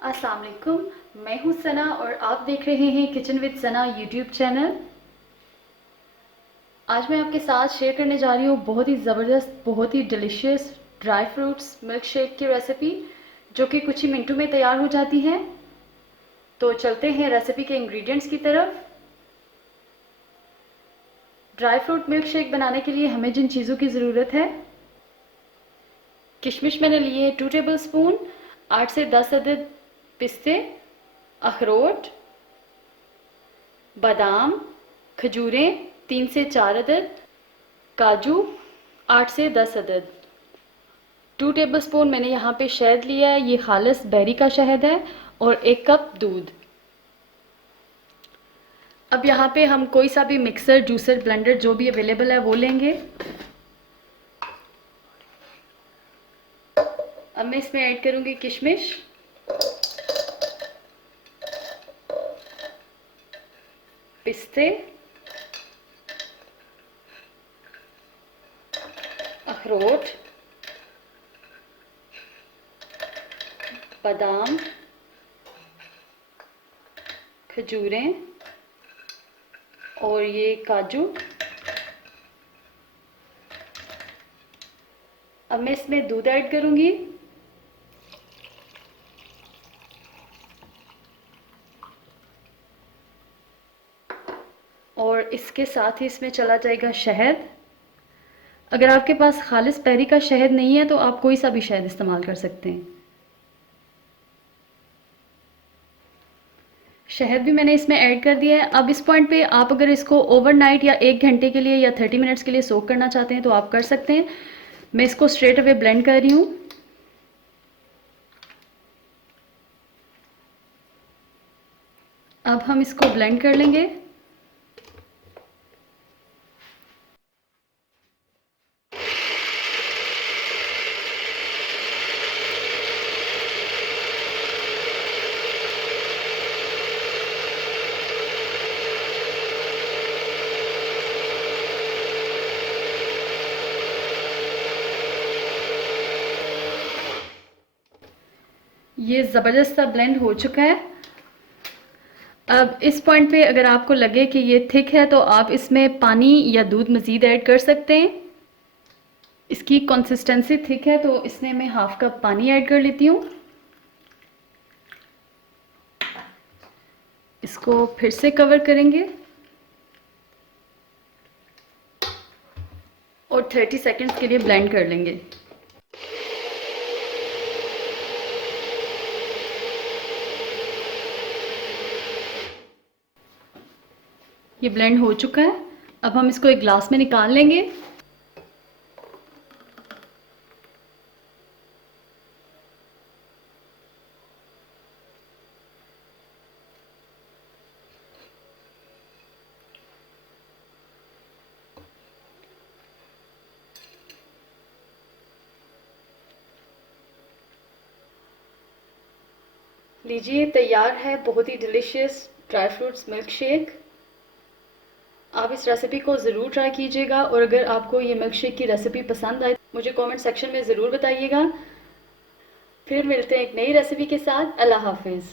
अस्सलाम वालेकुम, मैं हूँ सना और आप देख रहे हैं kitchen with Sana YouTube channel. आज मैं आपके साथ शेयर करने जा रही हूँ बहुत ही ज़बरदस्त, बहुत ही delicious dry fruits milk shake की रेसिपी, जो कि कुछ ही मिनटों में तैयार हो जाती है। तो चलते हैं रेसिपी के इंग्रेडिएंट्स की तरफ। ड्राई फ्रूट मिल्क शेक बनाने के लिए हमें जिन चीज़ों की ज़रूरत है: किशमिश मैंने लिए 2 टेबल स्पून, 8 से 10 अदद पिस्ते, अखरोट, बादाम, खजूरें 3 से 4 अदद, काजू 8 से 10 अदद। 2 टेबलस्पून मैंने यहाँ पे शहद लिया है, ये खालिस बेरी का शहद है, और 1 कप दूध। अब यहाँ पे हम कोई सा भी मिक्सर, जूसर, ब्लेंडर जो भी अवेलेबल है वो लेंगे। अब मैं इसमें ऐड करूँगी किशमिश, पिस्ते, अखरोट, बादाम, खजूरें और ये काजू। अब मैं इसमें दूध ऐड करूँगी। और इसके साथ ही इसमें चला जाएगा शहद। अगर आपके पास खालिस बेरी का शहद नहीं है तो आप कोई सा भी शहद इस्तेमाल कर सकते हैं। शहद भी मैंने इसमें ऐड कर दिया है। अब इस पॉइंट पे आप अगर इसको ओवरनाइट या 1 घंटे के लिए या 30 मिनट्स के लिए सोक करना चाहते हैं तो आप कर सकते हैं। मैं इसको स्ट्रेट अवे ब्लेंड कर रही हूँ। अब हम इसको ब्लेंड कर लेंगे। ये ज़बरदस्त सा ब्लेंड हो चुका है। अब इस पॉइंट पे अगर आपको लगे कि ये थिक है तो आप इसमें पानी या दूध मज़ीद ऐड कर सकते हैं। इसकी कंसिस्टेंसी थिक है तो इसमें मैं हाफ कप पानी ऐड कर लेती हूँ। इसको फिर से कवर करेंगे और 30 सेकंड्स के लिए ब्लेंड कर लेंगे। ये ब्लेंड हो चुका है। अब हम इसको एक ग्लास में निकाल लेंगे। लीजिए, तैयार है बहुत ही delicious dry fruits milk shake. आप इस रेसिपी को ज़रूर ट्राई कीजिएगा और अगर आपको ये मिल्क शेक की रेसिपी पसंद आए मुझे कमेंट सेक्शन में ज़रूर बताइएगा। फिर मिलते हैं एक नई रेसिपी के साथ। अल्लाह हाफिज़।